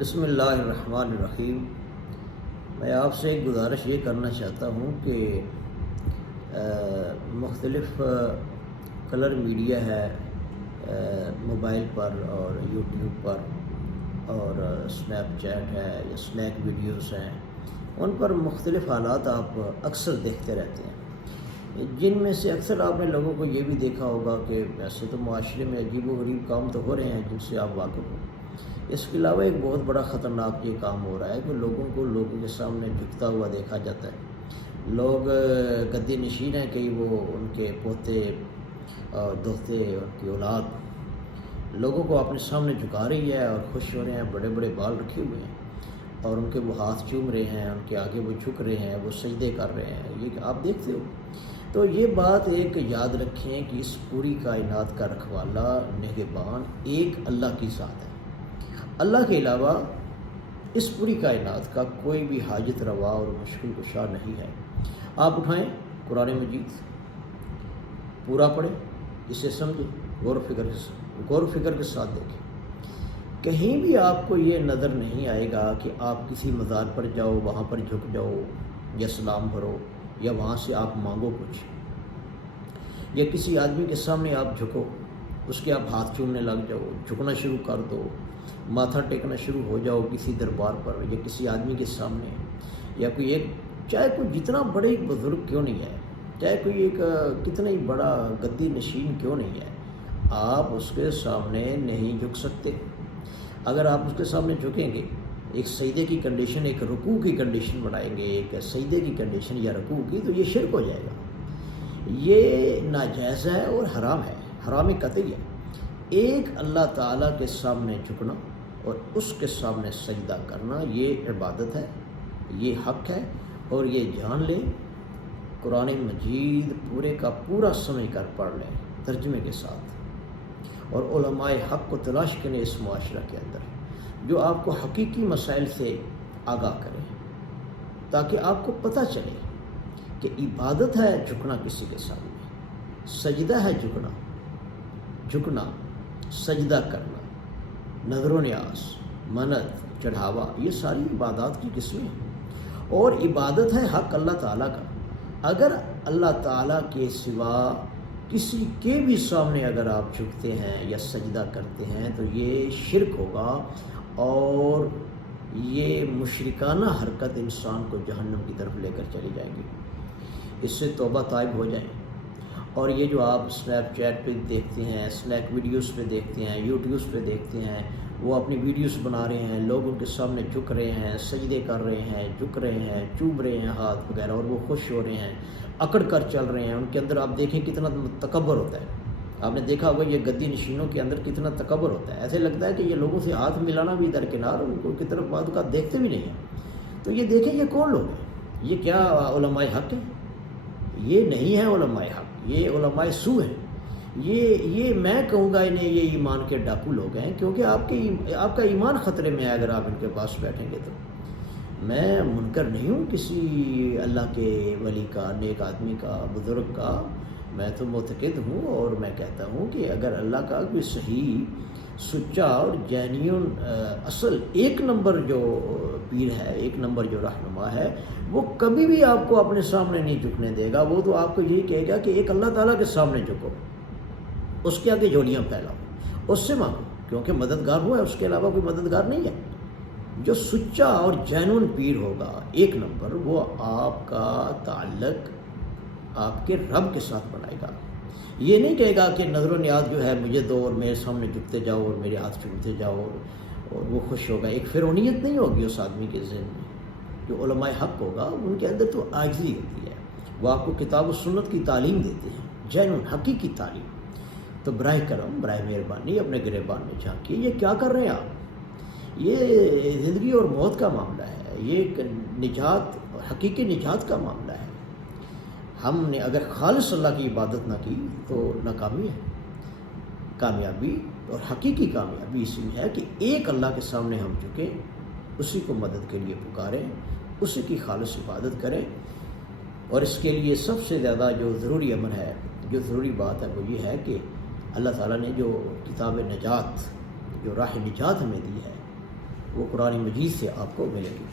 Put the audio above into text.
بسم اللہ الرحمن الرحیم۔ میں آپ سے ایک گزارش یہ کرنا چاہتا ہوں کہ مختلف کلر میڈیا ہے موبائل پر اور یوٹیوب پر اور اسنیپ چیٹ ہے یا اسنیک ویڈیوز ہیں، ان پر مختلف حالات آپ اکثر دیکھتے رہتے ہیں، جن میں سے اکثر آپ نے لوگوں کو یہ بھی دیکھا ہوگا کہ ویسے تو معاشرے میں عجیب و غریب کام تو ہو رہے ہیں جن سے آپ واقف ہوں۔ اس کے علاوہ ایک بہت بڑا خطرناک یہ کام ہو رہا ہے کہ لوگوں کے سامنے جھکتا ہوا دیکھا جاتا ہے۔ لوگ گدی نشین ہیں کہ وہ ان کے پوتے اور دوتے، ان کی اولاد لوگوں کو اپنے سامنے جھکا رہی ہے اور خوش ہو رہے ہیں، بڑے بڑے بال رکھے ہوئے ہیں اور ان کے وہ ہاتھ چوم رہے ہیں، ان کے آگے وہ جھک رہے ہیں، وہ سجدے کر رہے ہیں، یہ آپ دیکھتے ہو۔ تو یہ بات ایک یاد رکھیں کہ اس پوری کائنات کا رکھوالا نگہبان ایک اللہ کی ذات ہے۔ اللہ کے علاوہ اس پوری کائنات کا کوئی بھی حاجت روا اور مشکل کشا نہیں ہے۔ آپ اٹھائیں قرآن مجید، پورا پڑھیں، اسے سمجھیں، غور و فکر کے ساتھ دیکھیں۔ کہیں بھی آپ کو یہ نظر نہیں آئے گا کہ آپ کسی مزار پر جاؤ، وہاں پر جھک جاؤ یا سلام بھرو یا وہاں سے آپ مانگو کچھ، یا کسی آدمی کے سامنے آپ جھکو، اس کے آپ ہاتھ چومنے لگ جاؤ، جھکنا شروع کر دو، ماتھا ٹیکنا شروع ہو جاؤ کسی دربار پر یا کسی آدمی کے سامنے، یا کوئی ایک چاہے کوئی جتنا بڑے بزرگ کیوں نہیں ہے، چاہے کوئی ایک کتنا ہی بڑا گدی نشین کیوں نہیں ہے، آپ اس کے سامنے نہیں جھک سکتے۔ اگر آپ اس کے سامنے جھکیں گے، ایک سجدے کی کنڈیشن، ایک رکوع کی کنڈیشن بنائیں گے، ایک سجدے کی کنڈیشن یا رکوع کی، تو یہ شرک ہو جائے گا، یہ ناجائز ہے اور حرام ہے، حرام قطعی ہے۔ ایک اللہ تعالیٰ کے سامنے جھکنا اور اس کے سامنے سجدہ کرنا یہ عبادت ہے، یہ حق ہے، اور یہ جان لیں، قرآن مجید پورے کا پورا سمجھ کر پڑھ لیں ترجمے کے ساتھ، اور علماء حق کو تلاش کریں اس معاشرہ کے اندر جو آپ کو حقیقی مسائل سے آگاہ کریں، تاکہ آپ کو پتہ چلے کہ عبادت ہے جھکنا کسی کے سامنے، سجدہ ہے جھکنا، سجدہ کرنا، نظر و نیاز، منت، چڑھاوا، یہ ساری عبادات کی قسمیں ہیں، اور عبادت ہے حق اللہ تعالیٰ کا۔ اگر اللہ تعالیٰ کے سوا کسی کے بھی سامنے اگر آپ جھکتے ہیں یا سجدہ کرتے ہیں تو یہ شرک ہوگا، اور یہ مشرکانہ حرکت انسان کو جہنم کی طرف لے کر چلی جائے گی۔ اس سے توبہ طائب ہو جائیں، اور یہ جو آپ اسنیپ چیٹ پہ دیکھتے ہیں، اسنیک ویڈیوز پہ دیکھتے ہیں، یوٹیوب پہ دیکھتے ہیں، وہ اپنی ویڈیوز بنا رہے ہیں، لوگوں کے سامنے جھک رہے ہیں، سجدے کر رہے ہیں، جھک رہے ہیں، چوم رہے ہیں ہاتھ وغیرہ، اور وہ خوش ہو رہے ہیں، اکڑ کر چل رہے ہیں، ان کے اندر آپ دیکھیں کتنا تکبر ہوتا ہے۔ آپ نے دیکھا ہوگا یہ گدی نشینوں کے اندر کتنا تکبر ہوتا ہے، ایسے لگتا ہے کہ یہ لوگوں سے ہاتھ ملانا بھی درکنار، ان کو کی طرف بعد کا دیکھتے بھی نہیں ہیں۔ تو یہ دیکھیں یہ کون لوگ ہیں، یہ کیا علماء حق ہیں؟ یہ نہیں ہے علماء حق، یہ علماء سو ہیں۔ یہ میں کہوں گا انہیں یہ ایمان کے ڈاکو لوگ ہیں، کیونکہ آپ کا ایمان خطرے میں ہے اگر آپ ان کے پاس بیٹھیں گے تو۔ میں منکر نہیں ہوں کسی اللہ کے ولی کا، نیک آدمی کا، بزرگ کا، میں تو معتقد ہوں، اور میں کہتا ہوں کہ اگر اللہ کا کوئی صحیح، سچا اور جینیون اصل ایک نمبر جو پیر ہے، ایک نمبر جو رہنما ہے، وہ کبھی بھی آپ کو اپنے سامنے نہیں جھکنے دے گا۔ وہ تو آپ کو یہی کہے گا کہ ایک اللہ تعالیٰ کے سامنے جھکو، اس کے آگے جوڑیاں پھیلاؤ، اس سے مانگو، کیونکہ مددگار ہوا ہے، اس کے علاوہ کوئی مددگار نہیں ہے۔ جو سچا اور جینون پیر ہوگا ایک نمبر، وہ آپ کا تعلق آپ کے رب کے ساتھ بنائے گا۔ یہ نہیں کہے گا کہ نظر و نیاز جو ہے مجھے دو اور میرے سامنے جھکتے جاؤ اور میرے ہاتھ چومتے جاؤ، اور وہ خوش ہوگا۔ ایک فرعونیت نہیں ہوگی اس آدمی کے ذہن میں۔ جو علماء حق ہوگا ان کے اندر تو عاجزی ہوتی ہے، وہ آپ کو کتاب و سنت کی تعلیم دیتے ہیں، جینون حقیقی تعلیم۔ تو براہ کرم، براہ مہربانی اپنے گریبان میں جھانکیے، یہ کیا کر رہے ہیں آپ؟ یہ زندگی اور موت کا معاملہ ہے، یہ ایک نجات، حقیقی نجات کا معاملہ ہے۔ ہم نے اگر خالص اللہ کی عبادت نہ کی تو ناکامی ہے۔ کامیابی اور حقیقی کامیابی اسی میں ہے کہ ایک اللہ کے سامنے ہم جھکیں، اسی کو مدد کے لیے پکاریں، اسی کی خالص عبادت کریں، اور اس کے لیے سب سے زیادہ جو ضروری عمل ہے، جو ضروری بات ہے، وہ یہ ہے کہ اللہ تعالیٰ نے جو کتاب نجات، جو راہ نجات ہمیں دی ہے، وہ قرآن مجید سے آپ کو ملے گی۔